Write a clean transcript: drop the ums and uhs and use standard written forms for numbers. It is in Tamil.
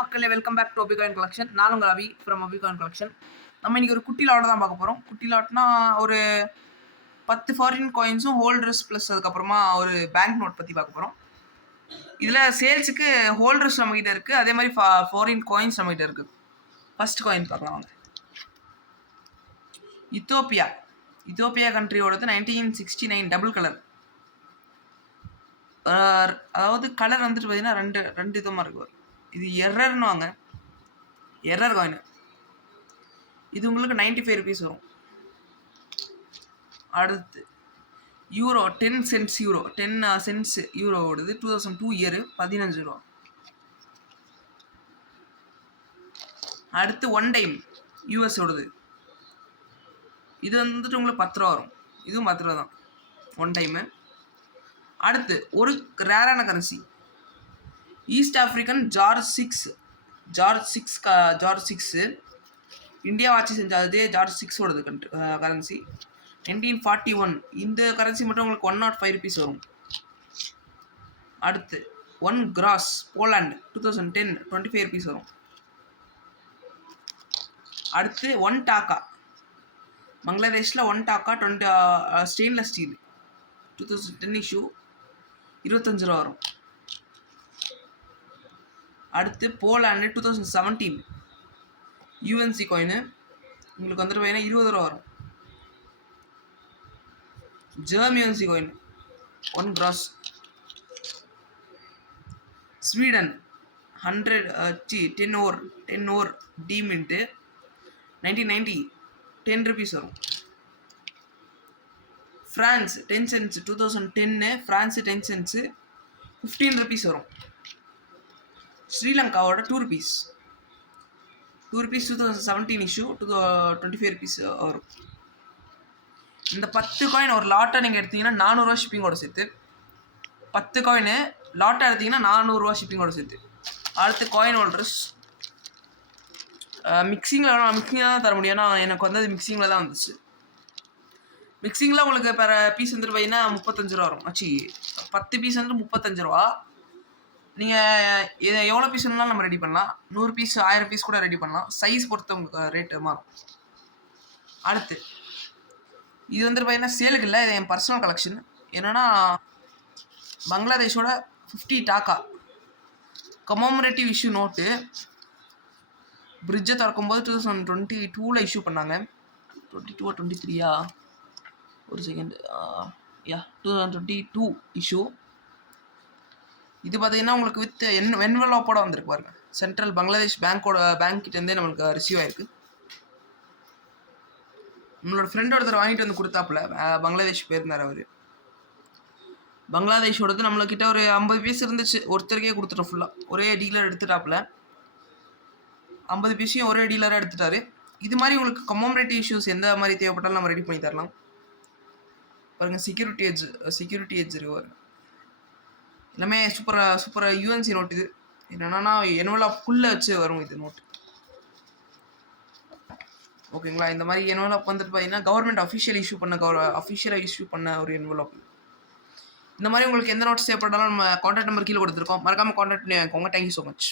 மக்களே, வெல்கம் பேக் டு அபிகாயின் கலெக்ஷன். நான் உங்கள் அபி ஃப்ரம் அபிகாயின் கலெக்ஷன். நம்ம இன்றைக்கி ஒரு குட்டி லாட் தான் பார்க்க போகிறோம். குட்டி லாட்னா ஒரு 10 ஃபாரின் காயின்ஸும் ஹோல்டர்ஸ் ப்ளஸ் அதுக்கப்புறமா ஒரு பேங்க் நோட் பற்றி பார்க்க போகிறோம். இதில் சேல்ஸுக்கு ஹோல்டர்ஸ் நம்மகிட்ட இருக்குது, அதே மாதிரி ஃபாரின் காயின்ஸ் நம்மகிட்ட இருக்குது. ஃபர்ஸ்ட் காயின் பார்க்கலாம் வாங்க. இத்தோப்பியா கண்ட்ரியோடது 1969 டபுள் கலர். அதாவது கலர் வந்துட்டு பார்த்தீங்கன்னா ரெண்டு விதமாக இருக்கு. இது எரர்னு வாங்க, எரர் காயின். இது உங்களுக்கு 95 ருபீஸ் வரும். அடுத்து யூரோ 10 சென்ட்ஸ் யூரோ 10 சென்ட்ஸ் யூரோவோடது 2002 இயர் 15 ரூபா. அடுத்து 1 டைம் யூஎஸோடது, இது வந்துட்டு உங்களுக்கு 10 ரூபா வரும். இதுவும் 10 ரூபா தான் 1 டைமு. அடுத்து ஒரு ரேரான currency east African George 6 India ஆட்சி செஞ்சாதே ஜார்ஜ் 6ஓடது கரன்சி 1941. இந்த கரன்சி மட்டும் உங்களுக்கு 105 ருபீஸ் வரும். அடுத்து 1 கிராஸ் போலாண்ட் 2010 25 ருபீஸ் வரும். அடுத்து 1 டாக்கா பங்களாதேஷில் 1 டாக்கா 20 ஸ்டெயின்லெஸ் ஸ்டீல் 2010 இஷ்யூ 25 ரூபா வரும். அடுத்து போலாண்டு 2017 யூஎன்சி காயின் உங்களுக்கு வந்துட்டு பார்த்தீங்கன்னா 20 ரூபா வரும். German coin 1 cross. ஸ்வீடன் 10 ஓர் டி மின்ட்டு 1990 10 ருபீஸ் வரும். France 10 cents 2010 France 10 cents 15 rupees வரும். ஸ்ரீலங்காவோட 2 ருபீஸ் 2017 இஷ்யூ 25 ருபீஸ் வரும். இந்த 10 காயின் ஒரு லாட்டை நீங்கள் எடுத்தீங்கன்னா 400 ரூபா ஷிப்பிங்கோட சேர்த்து. 10 காயின் லாட்டை எடுத்தீங்கன்னா 400 ரூபா ஷிப்பிங்கோட சேர்த்து. அடுத்து காயின் ஹோல்டர்ஸ் மிக்சிங்கில் தான் தர முடியும். ஏன்னா எனக்கு வந்து அது மிக்சிங்கில் தான் வந்துச்சு. மிக்சிங்கில் உங்களுக்கு பெற பீஸ் வந்துட்டு பார்த்தீங்கன்னா 35 ரூபா வரும். 10 பீஸ் வந்துட்டு 35 ரூபா. நீங்கள் இதை எவ்வளோ பீஸ் வேணாலும் நம்ம ரெடி பண்ணலாம். 100 பீஸ் 1000 பீஸ் கூட ரெடி பண்ணலாம். சைஸ் பொறுத்து உங்களுக்கு ரேட்டு மாறும். அடுத்து இது வந்துட்டு பார்த்தீங்கன்னா சேலுக்கு இல்லை, இது என் பர்சனல் கலெக்ஷன். என்னென்னா பங்களாதேஷோட 50 டாக்கா கமோமரேட்டிவ் இஷ்யூ நோட்டு பிரிட்ஜை திறக்கும்போது 2022 இஷ்யூ பண்ணாங்க. 22 23 ஒரு செகண்ட் 2022 இஷ்யூ. இது பார்த்தீங்கன்னா உங்களுக்கு வித் என்வெலோப்போட வந்திருக்கு பாருங்க. சென்ட்ரல் பங்களாதேஷ் பேங்க் கிட்டேருந்தே நம்மளுக்கு ரிசீவ் ஆயிருக்கு. நம்மளோட ஃப்ரெண்ட் ஒருத்தர் வாங்கிட்டு வந்து கொடுத்தாப்புல, பங்களாதேஷ் போயிருந்தார் அவர். பங்களாதேஷோடது நம்மளுக்கிட்ட ஒரு 50 பீஸ் இருந்துச்சு, ஒருத்தருக்கே கொடுத்துட்டோம் ஃபுல்லாக. ஒரே டீலர் எடுத்துட்டாப்புல 50 பீஸையும் ஒரே டீலராக எடுத்துட்டாரு. இது மாதிரி உங்களுக்கு கமோமரேட்டிவ் இஷ்யூஸ் எந்த மாதிரி தேவைப்பட்டாலும் நம்ம ரெடி பண்ணி தரலாம். பாருங்கள், செக்யூரிட்டி எட்ஜ் இருக்கு. எல்லாமே சூப்பராக யூஎன்சி நோட். இது என்னென்னா என்வலப்புக்குள்ளே வச்சு வரும் இது நோட்டு. ஓகேங்களா? இந்த மாதிரி என்வலப் வந்துட்டு பார்த்தீங்கன்னா கவர்மெண்ட் அஃபிஷியலாக இஷ்யூ பண்ண ஒரு என்வலப். இந்த மாதிரி உங்களுக்கு எந்த நோட்ஸ் தேவைப்பட்டாலும் நம்ம கான்டாக்ட் நம்பர் கீழே கொடுத்துருக்கோம். மறக்காமல் கான்டாக்ட் பண்ணி வாங்கிக்கோங்க. Thank you so much.